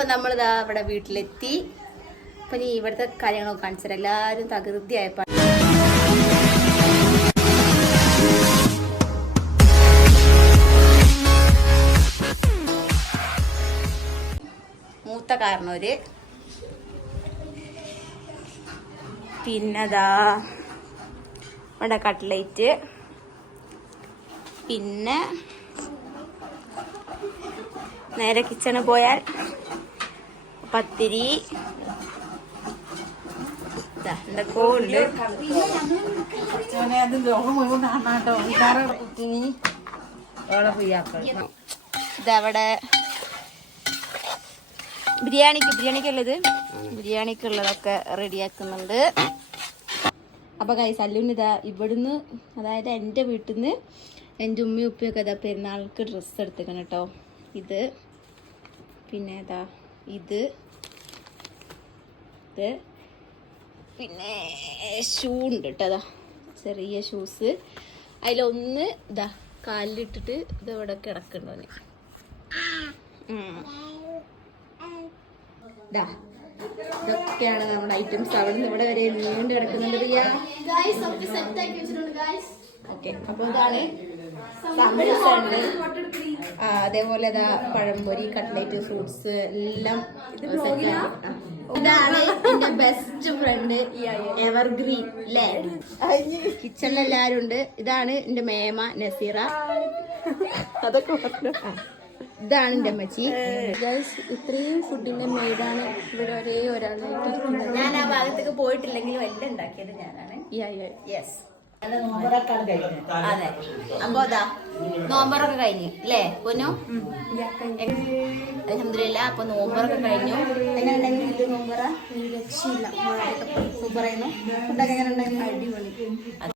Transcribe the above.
അപ്പൊ നമ്മളിതാ ഇവിടെ വീട്ടിലെത്തി. അപ്പം നീ ഇവിടുത്തെ കാര്യങ്ങളൊക്കെ കാണിച്ചത് എല്ലാരും തകൃതിയായപ്പോൾ മൂത്ത കാരണവര്. പിന്നതാ ഇവിടെ കട്ട്ലേറ്റ്. പിന്നെ നേരെ കിച്ചണ് പോയാൽ പത്തിരി. ദാ എന്തൊക്കെയോ ഉണ്ട്. ഇതവിടെ ബിരിയാണിക്ക് ബിരിയാണിക്കുള്ളത് ബിരിയാണിക്കുള്ളതൊക്കെ റെഡിയാക്കുന്നുണ്ട്. അപ്പൊ കൈ സല്ലുനിതാ ഇവിടുന്ന് അതായത് എന്റെ വീട്ടിൽ നിന്ന് എന്റെ ഉമ്മയും ഉപ്പയൊക്കെ ഇതാ പെരുന്നാൾക്ക് ഡ്രസ്സ് എടുത്തേക്കണം കേട്ടോ ഇത് പിന്നെ ഇതാ ഇത്. ഇത്. പിന്നെ ഷൂ ഉണ്ട് കേട്ടോ അതാ ചെറിയ ഷൂസ് അതിലൊന്ന് ഇതാ കാലിലിട്ടിട്ട് ഇത് ഇവിടെ കിടക്കണ്ടോന് ഇതാ ഇതൊക്കെയാണ് നമ്മുടെ ഐറ്റംസ് അവിടെ നിന്ന് ഇവിടെ വരെ നീണ്ടു കിടക്കുന്നുണ്ട് റിയ ഓക്കെ. അപ്പൊ ഇതാണ് സമൂസ ഉണ്ട് അതേപോലെ ഇതാ പഴംപൊരി കട്ട്ലേറ്റ് ഫ്രൂട്ട്സ് എല്ലാം. ഇതാണ് എന്റെ ബെസ്റ്റ് ഫ്രണ്ട് എവർഗ്രീൻ അല്ലേ കിച്ചണിൽ എല്ലാരും ഉണ്ട്. ഇതാണ് എന്റെ മേമ നസീറ. അതൊക്കെ പറഞ്ഞു. ഇതാണ് എന്റെ അമ്മച്ചി. ഇത്രയും ഫുഡിന്റെ മെയ്ഡാണ് ഇവിടെ ഒരേ ഒരാളായിട്ട് ഞാൻ ആ ഭാഗത്തേക്ക് പോയിട്ടില്ലെങ്കിലും എല്ലാം ഉണ്ടാക്കിയത് ഞാനാണ്. യെസ് അതെ. അപ്പൊ അതാ നോമ്പറൊക്കെ കഴിഞ്ഞു അല്ലേ പൊന്നു? അലഹമില്ല അപ്പൊ നോമ്പറൊക്കെ കഴിഞ്ഞു. എങ്ങനെ ഉണ്ടായിരുന്നു നോമ്പറ? അടിപൊളി.